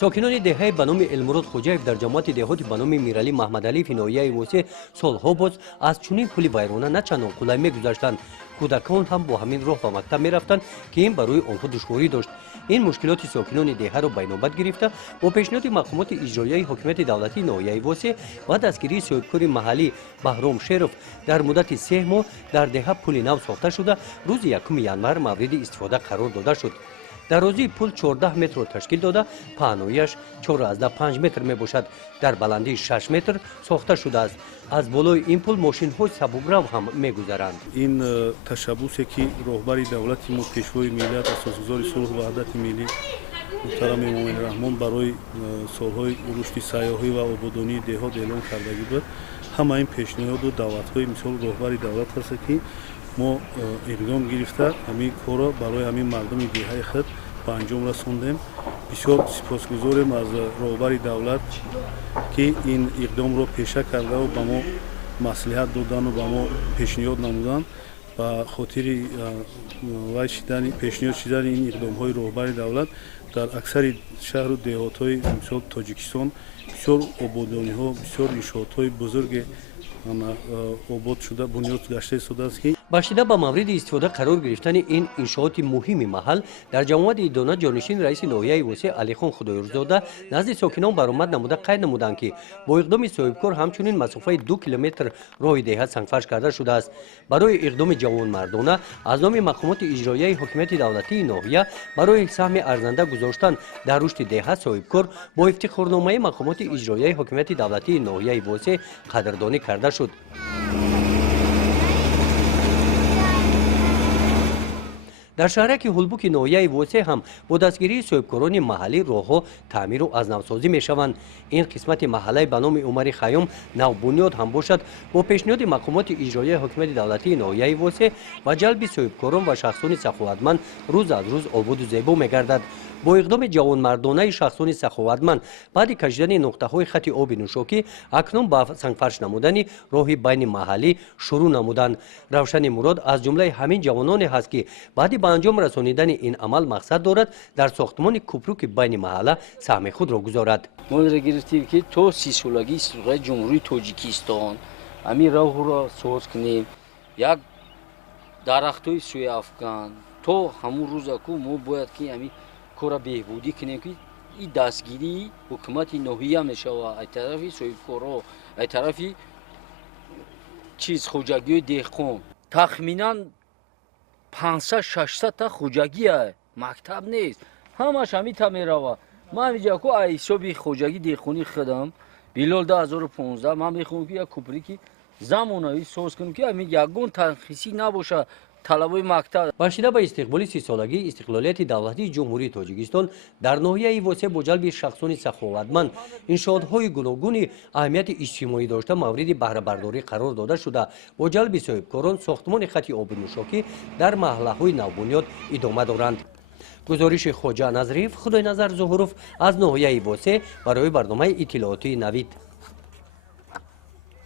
ساکنان دهه به نام المراد خوجایف در جماعت دهاتی به نام میرعلی محمدعلی فینایی واسه سالها باز از چنین پلی ویرانه نه چندان قلای میگذاشتند. کودکان هم با همین راه به مکتب میرفتند که این برای آنها دشواری داشت. این مشکلات ساکنان دهه را بینابت گرفته با پیشنهاد مقامات اجرایی حکومت دولتی ناحیه واسه و دستگیری صاحبکار محلی بهرام شرف در مدت 3 ماه در دهه پل نو ساخته شده روز 1 ژانویه مورد استفاده قرار داده شد. درازی پل 14 متر را تشکیل داده، پهنایش 4.5 متر می باشد. در بلندی 6 متر ساخته شده است. از بالای این پل ماشین های سبکرو هم می گذرند. این تشبوسی که راهبر دولت ما پیشوای ملت اساسگزار صلح و وحدت ملی محترم امام رحمان برای سالهای رشد سیاحی و آبادانی دهات اعلام کردگی بود. همه این پیشنهاد و دعوت‌های مثال راهبر دولت است که ما اقدام گرفته همین کارا برای همین مردم دهه خود به انجام رساندیم. بسیار سپاسگزاریم از راهبر دولت که این اقدام را پیشه کرده و به ما مصلحت دادن و به ما پیشنهاد نمودن. و خاطر پیشنهاد شدن این اقدام‌های راهبر دولت در اکثر شهر و دهات‌های مثال تاجیکستان بسیار آبادانی‌ها بسیار انشاءات‌های بزرگ آباد شده بنیاد گشته شده است که باشیده با مورد استفاده قرار گرفتن این انشاءات مهم محل در جماعت ایدانه جانشین رئیس ناحیه واسه علیخان خدایورزاده نزد ساکنان برآمد نموده قید نمودند که با اقدام صاحبکار همچنین مسافه 2 کیلومتر راه دهه سنگفرش کرده شده است. برای اقدام جوانمردانه از نام مقامات اجرایی حکومت دولتی ناحیه برای سهم ارزنده گذاشتن در رشد دهه صاحبکار با افتخارنامه مقامات اجرایی حکومت دولتی ناحیه واسه قدردانی کرده شد. در شهرک هلبوک ناحیه واسه هم با دستگیری صاحبکاران محلی راهها تعمیر و از نوسازی می شوند. این قسمت محله به نام عمر خیام نو بنیاد هم باشد با پیشنهاد مقامات اجرایی حکومت دولتی ناحیه واسه و جلب صاحبکاران و شخصان سخاوتمند روز از روز آباد و زیبا می گردد. با اقدام جوانمردانه شخصان سخاوتمند بعد کشیدن نقطه‌های خط آب نوشاکی اکنون با سنگفرش نمودن راه بین محلی شروع نمودند. روشن مراد از جمله همین جوانان هست که بعد به انجام رسانیدن این عمل مقصد دارد در ساختمان کوپروک بین محله سهم خود را گذارد. ما را گرفتیم که تو 30 سالگی سوی جمهوری تاجیکستان همین راه را ساز کنیم، یک درختای سوی افغان تو همون روز کو ما باید که همین کار بهبودی کنیم که این دستگیری حکومت ناحیه میشه و از طرفی صاحبکارا از طرفی خوجگی دهقان تخمینا 500-600 تا خوجگی مکتب نیست همش همین تا میروه. من اینجا کو حسابی خوجگی دهقانی خودم بیلال 2015 من میخوام که یک کوپریکی زمانهایی ساز کنم که همین یگان تنخیصی نباشه طلبای مکتب. باشیده با استقبال 30 سالگی استقلالیت دولتی جمهوری تاجیکستان در ناحیه واسه با جلب شخصان سخاوتمند انشاءات‌های گوناگون اهمیت اجتماعی داشته مورد بهره برداری قرار داده شده. با جلب صاحبکاران ساختمان خط آب نوشاکی در محله‌های نوبنیاد ادامه دارند. گزارش خواجه نظریف خدای نظر ظهوروف از ناحیه واسه برای برنامه اطلاعاتی نوید.